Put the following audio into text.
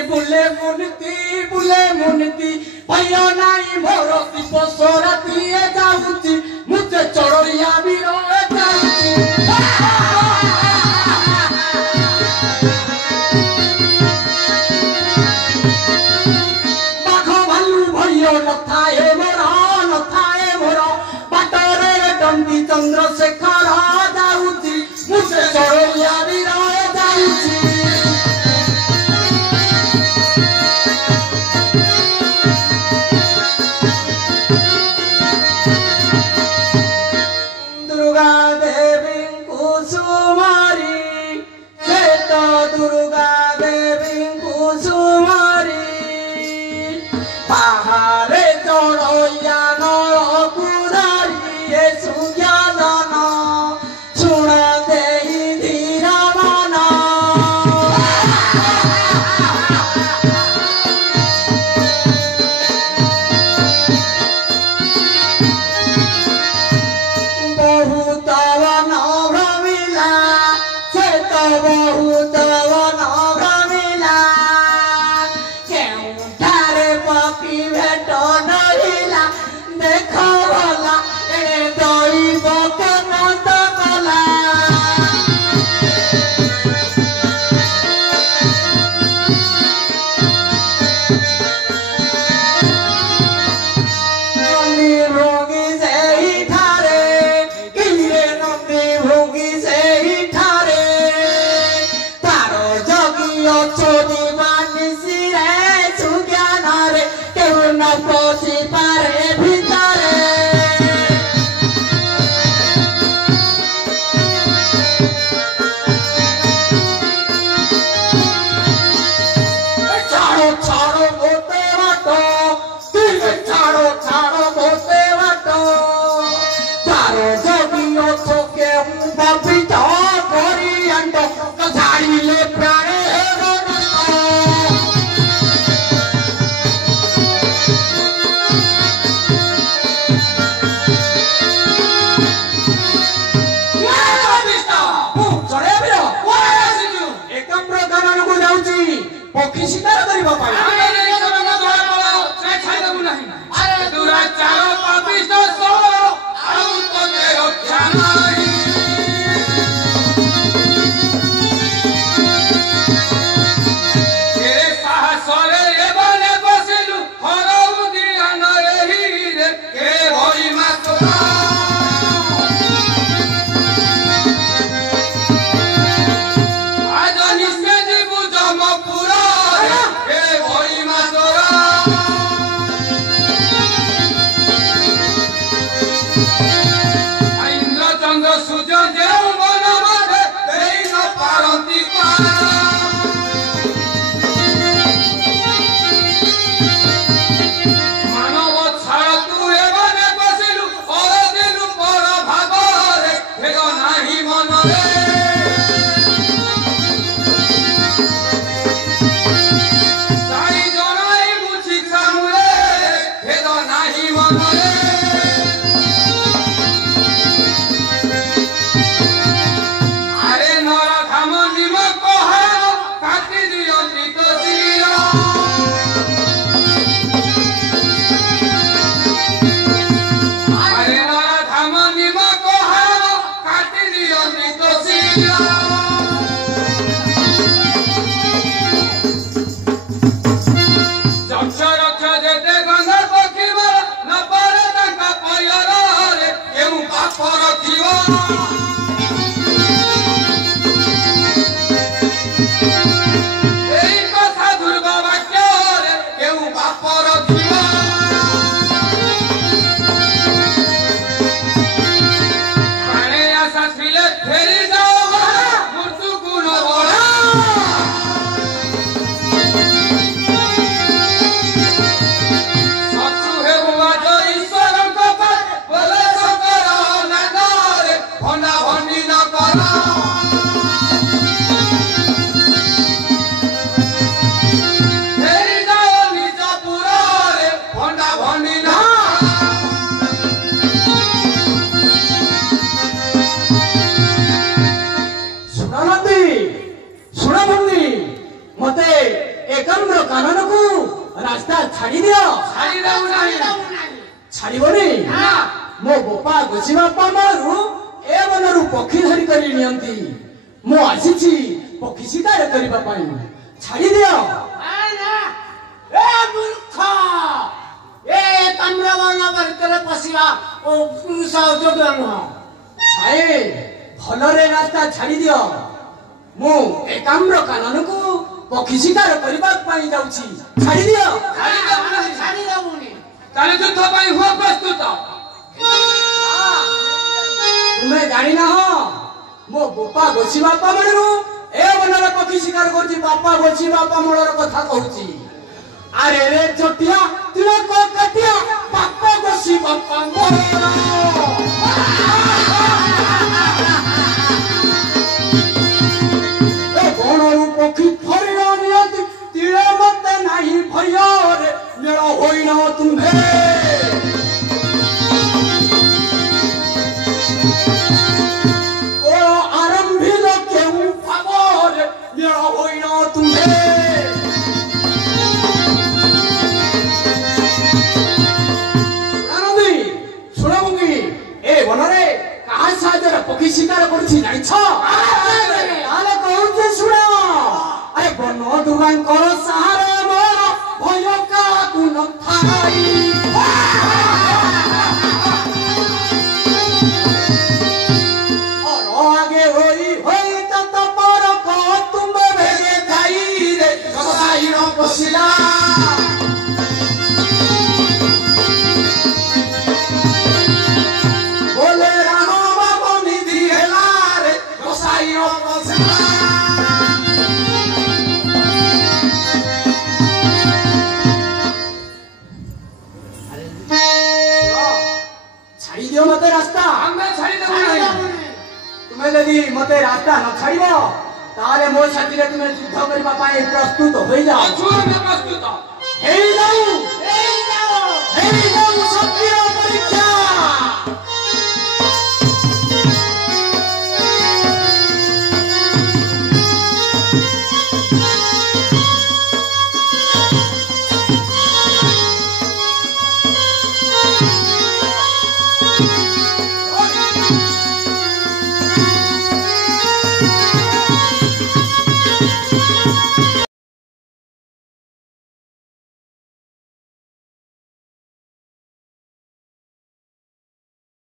बुले मुनती भैया नहीं मोर दीप सोराती जाऊँगी मुझे चढ़िया भी बाघ भालू भैया न थाए मोर बाटरे डंडी चंद्रशेखर जाऊँगी मुझे चढ़िया भी जाऊँगी Pahare choroya no purari sugyadana suna dei dhiramana bahutavana bhramila seta bahutavana bhramila papi veto nahila dekho bhala e doibo kananda kala nandi bhogi sehi thare kire nandi bhogi sehi thare taro jogiyo chodi manisi re sugyanare no posi pare bhitare charo bote vato tive charo bote vato taro jogiyo thoke babita kori ando kajhaile prane पक्षी शिकार करिबा पाई आमे नै सबना धरा पळो से खाइबु नाही अरे दुरा चारो पापिष्ट सो आउ तते रक्षा नाही तेरे साहसरे एबने बसिलु हरउ दिया नरेही रे के भई मातरा आज निसे जीवु जमपुरा सूर्य देव मन मारे देई न पारंती मानव छाड़ तू एवने बसिलु और दिलु पर भागरे भेग नाही मनरे साई जनाई बुझी सामुले भेग नाही मनरे फेरी जाओ कानून को रास्ता छाड़ी दियो छाड़बनी मो बोपा गोची बापा मारू ए मनरू पक्षी धरी करी नियंती मो आसीची पक्षी शिकार करिबा पाई छाड़ी दियो ए मूर्ख ए ताम्रवर्ण भीतर पशिवा ओ सहयोग न छाए भलरे रास्ता छाड़ी दियो मो एकाम्र कानून को पक्षी शिकार करिबा पाई जाउची छाड़ी दियो छाड़ी दउनी ताले युद्ध पाई हुआ प्रस्तुत तुम्हें जानी ना हो मो बोपा गोची बापा मनरू ए मनरे पक्षी शिकार करची बापा गोची बापा मनर कथा कहूची अरे रे चोटिया तुला को कटिया बापा गोची बापा मनर ए बनरू पक्षी फरिया नियति तिळे मते नाही भयरे मेळ होइना तुम्हे पक्षी शिकार करछि जानिछ आले कहूचे सुन अरे बन दुगान कर सहारे मोर भय का गुण थाई और आगे होई तत पर को तुम भेगे जाई रे जगदाई न पसिला मते रास्ता तुम्हें यदि मते रास्ता न छाड़ब ताले मो साथी रे तुम्हें युद्ध करबा पाए प्रस्तुत हो जाओ प्रस्तुत हे जाऊ